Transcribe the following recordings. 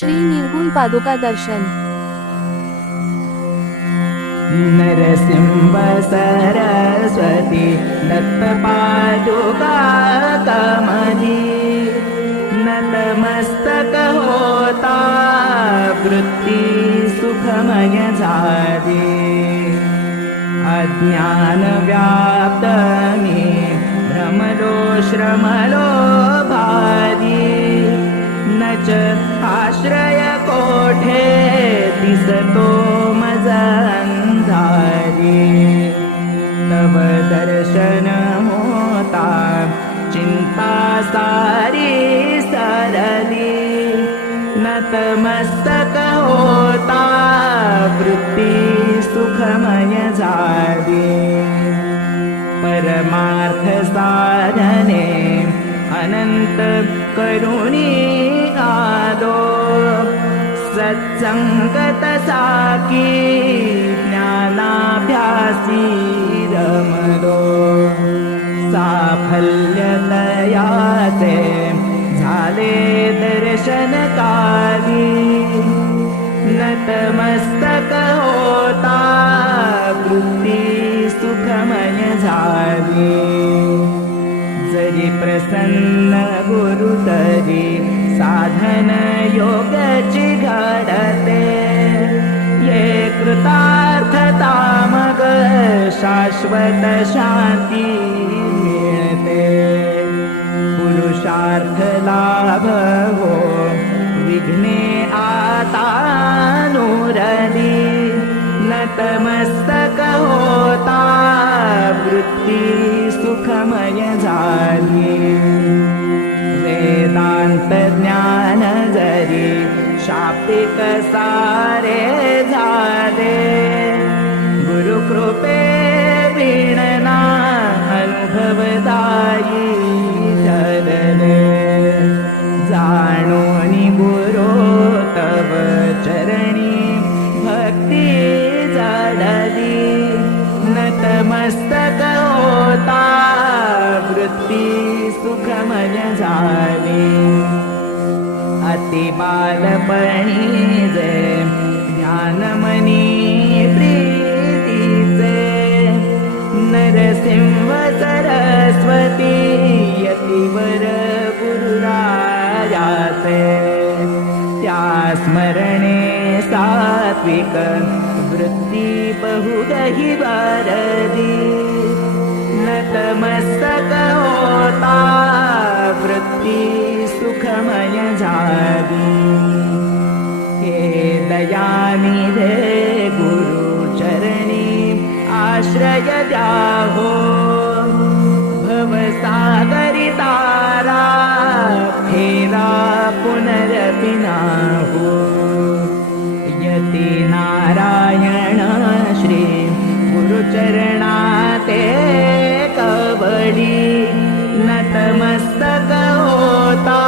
श्री निर्गुण पादुका दर्शन. नरसिंह सरस्वती दत्तपादुका कमली। नतमस्तक होता वृत्ती सुखमय झाली। अज्ञान व्याप्त मी भ्रमलो श्रमलो मज अंधारी तव दर्शन होता चिंता सारी सरली। नतमस्तक होता वृत्ती सुखमय झाली परमार्थ साधने अनंत करुणी आलो सत्संगत साकी ज्ञानाभ्यासी रमलो साफल्यतयाचे झाले दर्शनकारी नतमस्तक होता वृत्ती सुखमय झाली। जरी प्रसन्न गुरु तरी साधन शाश्वत शांती मिळते पुरुषार्थ लाभ हो विघ्ने आता नुरली नतमस्तक होता वृत्ती सुखमय झाली वेदांत ज्ञान जरी शाब्दिक सारे नतमस्तक होता वृत्ती सुखमय झाली अति बालपणी जे ज्ञानमनी प्रीतीचे नरसिंह सरस्वती यतिवर गुरुरायाचे त्या स्मरणे सात्विक वृत्ती बहुदही बारदी नतमस्तक होता वृत्ती सुखमय झाली हे दयानिधे गुरुचरणी आश्रय द्याहो नतमस्तक होता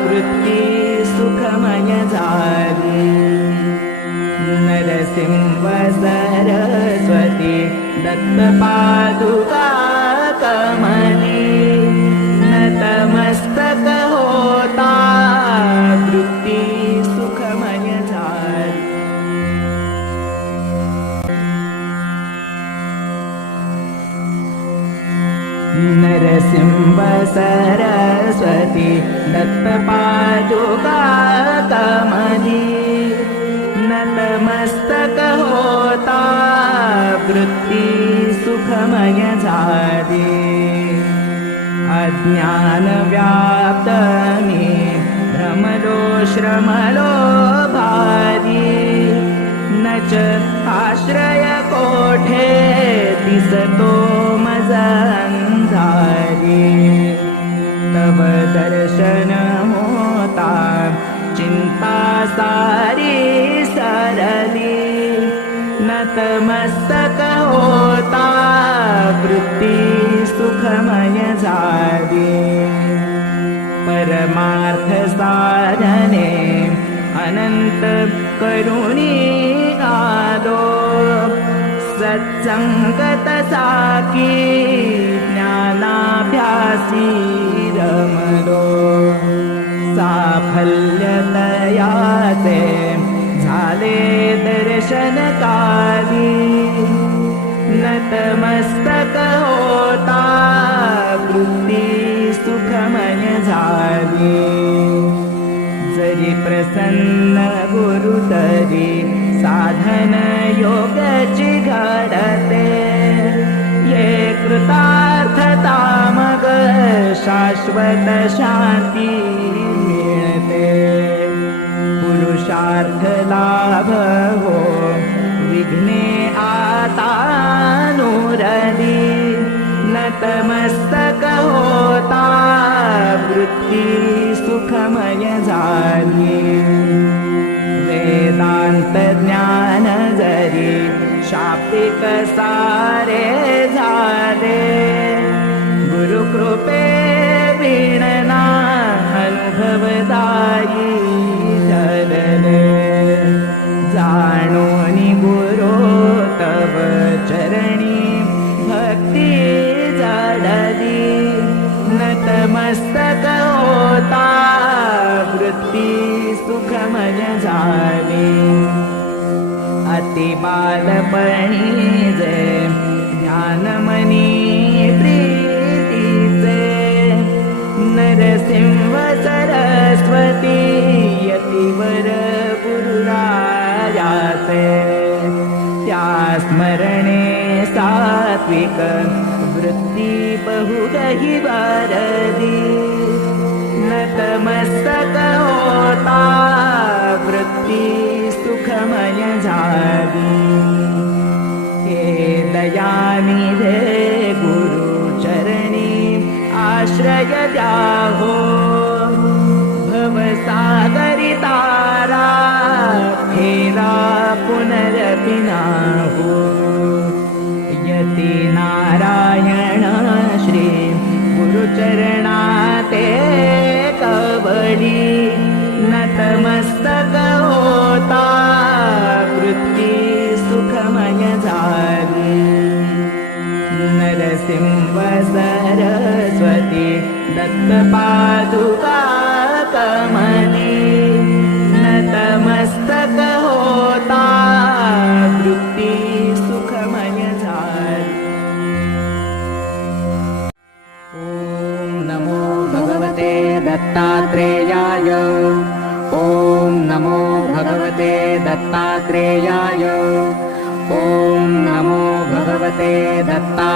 वृत्ती सुखमय झाली नरसिंह सरस्वती दत्तपादुका सरस्वती दत्तपादुका कमली नतमस्तक होता वृत्ती सुखमय झाली अज्ञान व्याप्त मी भ्रमलो श्रमलो भारी न च आश्रय कोठे दिसतो मज दर्शन होता चिंता सारी सरली नतमस्तक होता वृत्ती सुखमय झाली परमार्थ साधने अनंत करुणी आलो सत्संगत साकी ज्ञानाभ्यासी रमलो। साफल्यतया विठ्ठलयाचे झाले दर्शनकाली। नतमस्तक होता वृत्ती सुखमय झाली। जरी प्रसन्न गुरु साधन योगाची घडते। ये करता मग शाश्वत शांती मिळते. पुरुषार्थ लाभ हो विघ्ने आता नुरली नतमस्तक होता वृत्ती सुखमय झाली. वेदांत ज्ञान जरी शापिक सारे झाले बालपणि ज्ञानमणि प्रीति नरसिंह सरस्वती यतिवर गुरुरायासे त्या स्मरणे सात्विक सात्विकवृत्ति बहु गिवारति नतमस्ततोता वृत्ति सुखमय जा निधे गुरुचरणे आश्रय दाहो भवसागरितारा फेरा पुनरपि नाहो। यति नारायण श्री गुरुचरणा सरस्वती दत्तपादुका कमली नतमस्तक होता वृत्ती सुखमय ॐ नमो भगवते दत्तात्रेयाय। ॐ नमो भगवते दत्तात्रेयाय। ॐ नमो भगवते